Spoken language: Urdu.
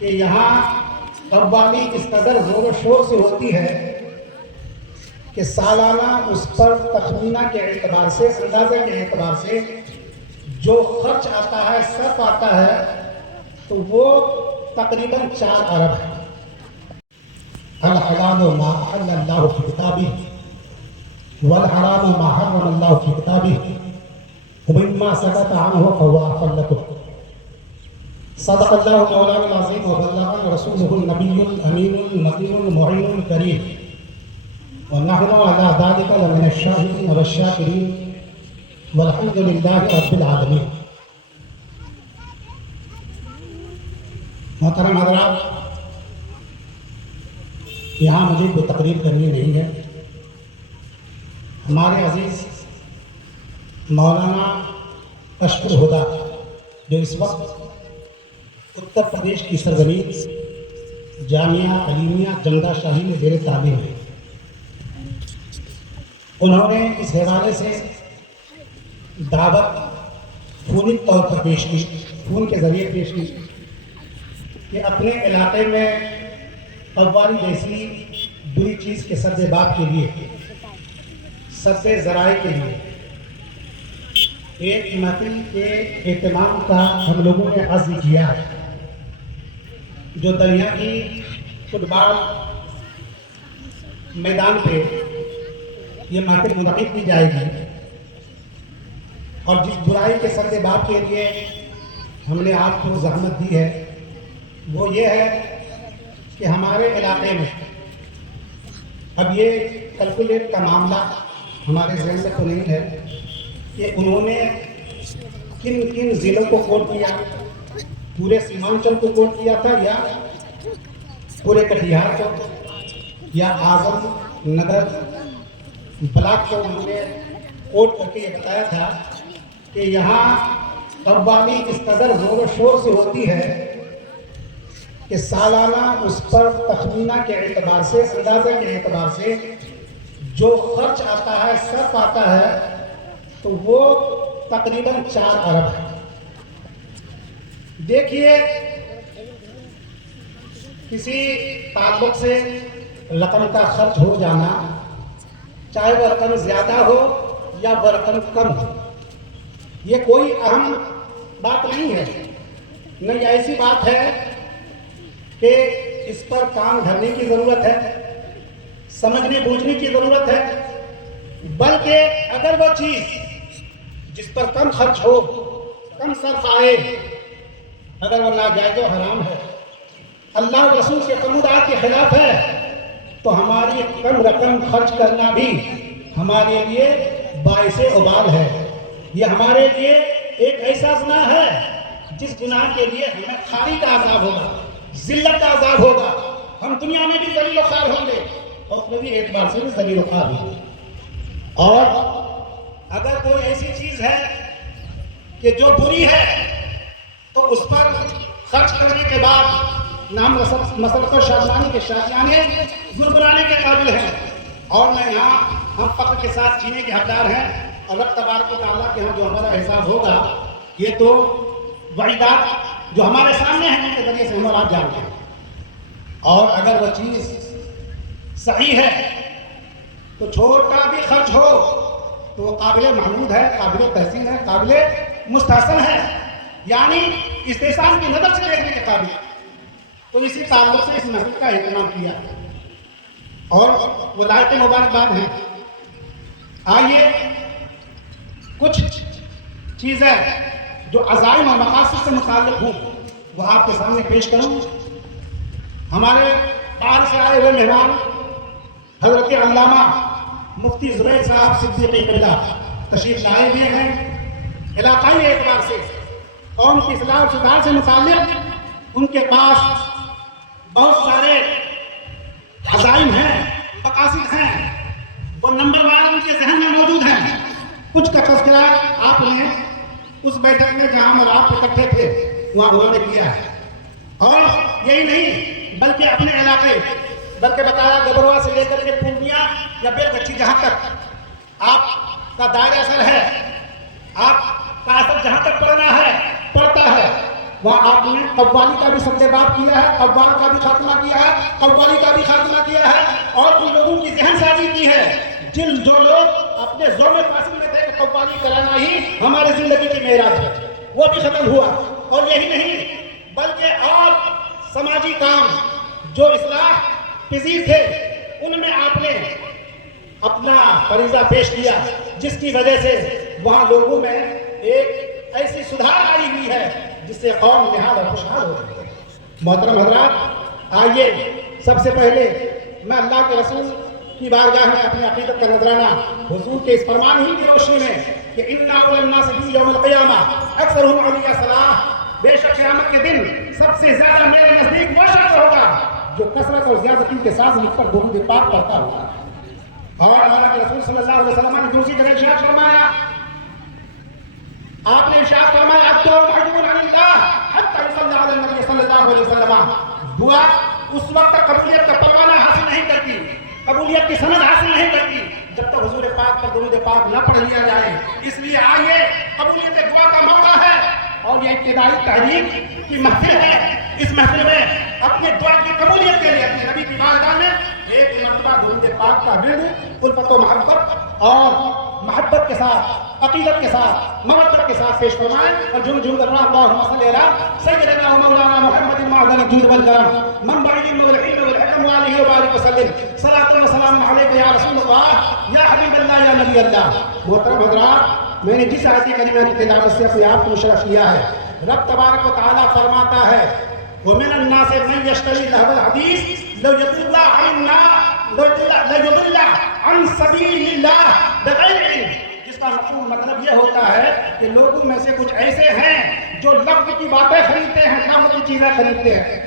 کہ یہاں قوالی اس قدر زور و شور سے ہوتی ہے کہ سالانہ اس پر تخمینہ کے اعتبار سے، اندازے کے اعتبار سے جو خرچ آتا ہے، صرف آتا ہے، تو وہ تقریباً 4 ارب ہے۔ الحلال ما احل اللہ فی کتابہ والحرام ما حرم اللہ فی کتابہ ومما سکت عنہ فہو عفو لکم۔ صدق اللہ مولانا العظیم وبلغنا رسولہ النبی الامین المتین المعین الکریم ونحن علی ذلک لمن الشاہدین والشاکرین والحمد للہ رب العالمین۔ محترم حضرات، یہاں مجھے کوئی تقریر کرنی نہیں ہے۔ ہمارے عزیز مولانا اشرف الہدیٰ جو اس وقت اتر پردیش کی سرزمین جامعہ علیمیہ جنگا شاہی میں زیر تعلیم ہے، انہوں نے اس حوالے سے دعوت فونی طور پر پیش کی، فون کے ذریعے پیش کی کہ اپنے علاقے میں قوالی جیسی بری چیز کے سد باب کے لیے، سد ذرائع کے لیے ایک محفل کے اہتمام کا ہم لوگوں نے عزم کیا ہے، جو دریا کی فٹ بال میدان پہ یہ محفل منعقد کی جائے گی، اور جس برائی کے سد باب کے لیے ہم نے آپ کو زحمت دی ہے وہ یہ ہے کہ ہمارے علاقے میں اب یہ کیلکولیٹ کا معاملہ ہمارے ذہن میں تو نہیں ہے کہ انہوں نے کن کن ضلعوں کو کوٹ کیا، پورے سیمانچل کو کوٹ کیا تھا یا پورے کٹیہار کو یا اعظم نگر بلاک کو انہوں نے کوٹ کر کے یہ بتایا تھا کہ یہاں قوالی اس قدر زور و شور سے ہوتی ہے کہ سالانہ اس پر تخمینہ کے اعتبار سے، اندازے کے اعتبار سے جو خرچ آتا ہے، صرف آتا ہے، تو وہ تقریباً 4 ارب ہے۔ دیکھیے، کسی تعلق سے رقم کا خرچ ہو جانا، چاہے وہ رقم زیادہ ہو یا وہ رقم کم ہو، یہ کوئی اہم بات نہیں ہے، نہ یہ ایسی بات ہے کہ اس پر کام دھرنے کی ضرورت ہے، سمجھنے بوجھنے کی ضرورت ہے، بلکہ اگر وہ چیز جس پر کم خرچ ہو، کم صرف آئے، اگر وہ ناجائز و حرام ہے، اللہ و رسول کے فرمودات کے خلاف ہے، تو ہماری کم رقم خرچ کرنا بھی ہمارے لیے باعث ابال ہے۔ یہ ہمارے لیے ایک ایسا گناہ ہے جس گناہ کے لیے ہمیں خاری کا عذاب ہوگا، ذلت کا عذاب ہوگا، ہم دنیا میں بھی ذلیل و خوار ہوں گے اور اخروی اعتبار سے بھی ذلیل و خوار ہوں گے۔ اور اگر کوئی ایسی چیز ہے کہ جو بری ہے تو اس پر خرچ کرنے کے بعد نام مسلک شادمانی کے شادیانے گرگرانے کے قابل ہیں، اور نہ یہاں ہم فقر کے ساتھ جینے کے حقدار ہیں۔ اللہ تبارک و تعالیٰ کے ہاں جو ہمارا حساب ہوگا، یہ تو وعیدات جو ہمارے سامنے ہیں ان کے ذریعے سے ہم اور آپ جانتے ہیں، اور اگر وہ چیز صحیح ہے تو چھوٹا بھی خرچ ہو تو وہ قابل محمود ہے، قابل تحسین ہے، قابل مستحسن ہے، یعنی استحسان کی نظر سے دیکھنے کے قابل۔ تو اسی تعلق سے اس محفل کا اہتمام کیا اور ولایت مبارکباد ہیں۔ آئیے کچھ چیزیں جو عزائم اور مقاصد سے متعلق ہوں وہ آپ کے سامنے پیش کروں۔ ہمارے باہر سے آئے ہوئے مہمان حضرت علامہ مفتی زبیر صاحب صدیقی قبلہ تشریف لائے ہوئے ہیں۔ علاقائی اعتبار سے قوم کی اصلاح و سدھار سے متعلق ان کے پاس بہت سارے عزائم ہیں، مقاصد ہیں، وہ نمبر 1 ان کے ذہن میں موجود ہیں۔ کچھ کا تذکرہ آپ نے اس بیٹھک میں جہاں ہم اور آپ اکٹھے تھے وہاں انہوں نے کیا ہے، اور یہی نہیں بلکہ اپنے علاقے، بلکہ بتایا گبروا سے لے کر کے پورنیا یا بیلگچھی جہاں تک آپ کا دائرہ اثر ہے، آپ کا اثر جہاں تک پڑنا ہے پڑتا ہے، وہاں آپ نے قوالی کا بھی سب سے بات کیا ہے، قوال کا بھی خاتمہ کیا ہے، قوالی کا بھی خاتمہ کیا ہے، اور ان لوگوں کی ذہن سازی کی ہے جو لوگ اپنے ذوق فاصل میں تھے کہ قوالی کرانا ہی ہماری زندگی کی معراج ہے، وہ بھی ختم ہوا۔ اور یہی نہیں بلکہ اور سماجی کام جو اصلاح پذیر تھے ان میں آپ نے اپنا فریضہ پیش کیا، جس کی وجہ سے وہاں لوگوں میں ایک ایسی سدھار آئی ہوئی ہے جس سے قوم نہال اور خوشحال ہو رہی ہے۔ محترم حضرات، آئیے سب سے پہلے میں اللہ کے رسول کی بارگاہ میں اپنی عقیدت کا نذرانہ حضور کے اس فرمان ہی کی روشنی میں کہ اِنَّا أَوْلَى النَّاسِ بِي يَوْمَ الْقِيَامَةِ أَكْثَرُهُمْ عَلَيَّ صَلَاةً، بے شک قیامت کے دن سب سے زیادہ میرے نزدیک وہ شخص ہوگا جو کثرت اور زیادتی کے ساتھ مجھ پر درود پاک پڑھتا ہوگا۔ اور اللہ کے رسول صلی اللہ علیہ وسلم نے دوسری جگہ ارشاد فرمایا، آپ نے ارشاد فرمایا الدعاء محجوب عن اللہ حتی یصلی علی النبی صلی اللہ علیہ وسلم، دعا اس وقت تک قبولیت کا پروانہ حاصل نہیں کرتی، قبولیت کی سند حاصل نہیں کرتی جب تک حضور پاک پر درود پاک نہ پڑھ لیا جائے۔ اس لیے آئیے قبولیت دعا کا موقع ہے اور یہ ابتدائی تحریک کی محفل ہے، اس محفل میں اپنے دعا کی قبولیت کے لیے اپنے نبی کی بارگاہ میں ایک مرتبہ درود پاک کا ورد الفت و محبت اور محبت کے ساتھ، عقیدت کے ساتھ، مودت کے ساتھ پیش فرمائیں اور جھوم جھوم کر اللہم صلی علی سیدنا و مولانا محمد معدن الجود والکرم منبع العلم والحلم والحکم وآلہ وبارک وسلم صلاۃ و سلام علیک یا رسول اللہ یا حبیب اللہ یا نبی اللہ۔ محترم حضرات، میں نے جس آیت کریمہ کی تلاوت سے اپنے آپ کو مشرف کیا ہے، رب تبارک و تعالیٰ فرماتا ہے وَمِنَ النَّاسِ مَن يَشْتَرِي لَهْوَ الْحَدِيثِ لِيُضِلَّ عَن سَبِيلِ اللَّهِ بِغَيْرِ عِلْمٍ، جس کا مفہوم مطلب یہ ہوتا ہے کہ لوگوں میں سے کچھ ایسے ہیں جو لفظ کی باتیں خریدتے ہیں، نفع کی چیزیں خریدتے ہیں۔